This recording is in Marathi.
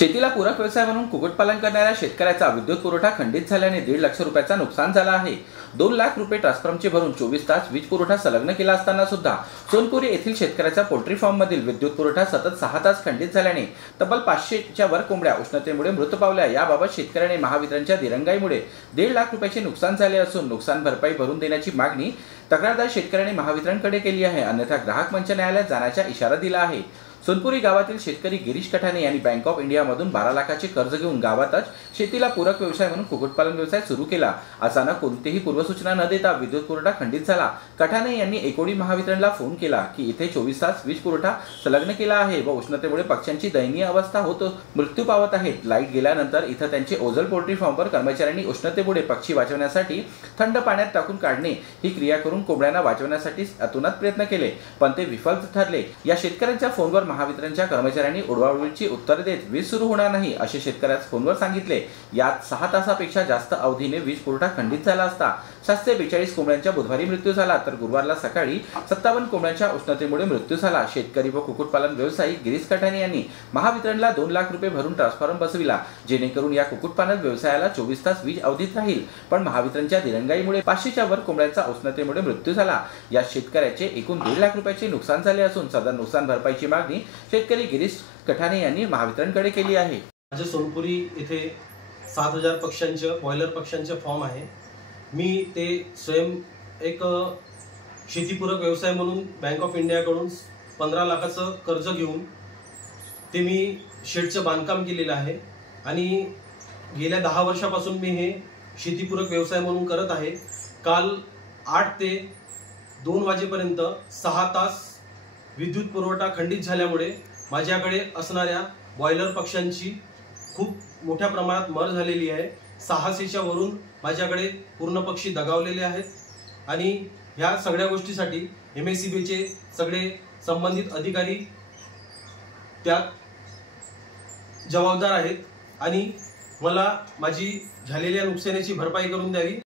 शेतीला पूरक व्यवसाय म्हणून कुक्कुटपालन करणाऱ्या शेतकऱ्याचा विद्युत पुरवठा खंडित झाल्याने 1.5 लाख रुपयाचा नुकसान झाला आहे। 2 लाख रुपये ट्रान्सफॉर्मरचे भरून 24 तास वीज पुरवठा संलग्न केला असताना सुद्धा सोनपुरी येथील शेतकऱ्याचा पोल्ट्री फार्म मधील विद्युत पुरवठा सतत 6 तास खंडित झाल्याने तब्बल 500च्या वर कोंबड्या उष्णतेमुळे मृत पावल्या। याबाबत शेतकऱ्याने महावितरणच्या दिरंगाईमुळे 1.5 लाख रुपयाचे नुकसान झाले असून नुकसान भरपाई भरून देण्याची मागणी तक्रारदार शेतकऱ्याने महावितरणकडे केली आहे, अन्यथा ग्राहक मंच न्यायालयात जाण्याचा इशारा दिला आहे। सोनपुरी गावातील शेतकरी गिरीश कठाने यांनी बँक ऑफ इंडिया मधून 12 लाखाचे कर्ज घेऊन गावातच शेतीला पूरक व्यवसाय म्हणून कुक्कुटपालन व्यवसाय सुरू केला। अचानक कोणतीही पूर्वसूचना न देता विद्युत पुरवठा खंडित झाला। कठाने यांनी एकोडी महावितरणला फोन केला की इथे 24 तास वीज पुरवठा संलग्न केला आहे व उष्णतेमुळे पक्ष्यांची दयनीय अवस्था होत मृत्यू पावत आहेत। लाईट गेल्यानंतर इथं त्यांचे ओझल पोल्ट्री फार्मवर कर्मचाऱ्यांनी उष्णतेमुळे पक्षी वाचवण्यासाठी थंड पाण्यात टाकून काढणे ही क्रिया करून कोंबड्यांना वाचवण्यासाठी अतोनात प्रयत्न केले, पण ते विफल ठरले। या शेतकऱ्यांच्या फोनवर महावितरणच्या कर्मचाऱ्यांनी उडवाउडवीची उत्तर देत वीज सुरू होणार नाही असे शेतकऱ्यास फोनवर सांगितले। यात 6 तासापेक्षा जास्त अवधीने वीज पुरवठा खंडित झाला असता 742 कोंबड्यांचा बुधवारी मृत्यू झाला, तर गुरुवारला सकाळी 57 कोंबड्यांच्या उष्णतेमुळे मृत्यू झाला। शेतकरी व कुक्कुटपालन व्यावसायिक गिरीश कठाने यांनी महावितरणला 2 लाख रुपये भरून ट्रान्सफॉर्मर बसविला, जेणेकरून या कुक्कुटपालन व्यवसायाला 24 तास वीज अवधीत राहील, पण महावितरणच्या दिरंगाईमुळे 500च्या वर कोंबड्यांचा उष्णतेमुळे मृत्यू झाला। या शेतकऱ्याचे एकूण 1.5 लाख रुपयाचे नुकसान झाले असून सदर नुकसान भरपाईची मागणी शेतकरी गिरीश कठाने यांनी महावितरणकडे केली आहे। माझे सोनपुरी येथे 7000 पक्ष्यांचे बॉयलर पक्ष्यांचे फॉर्म आहे। मी ते स्वयं एक शेतीपूरक व्यवसाय म्हणून बँक ऑफ इंडियाकडून 15 लाखाचं कर्ज घेऊन ते मी शेडचं बांधकाम केलेलं आहे आणि गेल्या 10 वर्षापासून मी हे शेतीपूरक व्यवसाय म्हणून करत आहे। काल 8 ते 2 वाजेपर्यंत 6 तास विद्युत पुरवठा खंडित झाल्यामुळे माझ्याकडे असणाऱ्या बॉयलर पक्ष्यांची खूप मोठ्या प्रमाणात मर झालेली आहे। 600च्या वरून माझ्याकडे पूर्ण पक्षी दगावलेले आहेत आणि ह्या सगळ्या गोष्टीसाठी MSEBचे सगळे संबंधित अधिकारी त्यात जबाबदार आहेत आणि मला माझी झालेल्या नुकसानीची भरपाई करून द्यावी।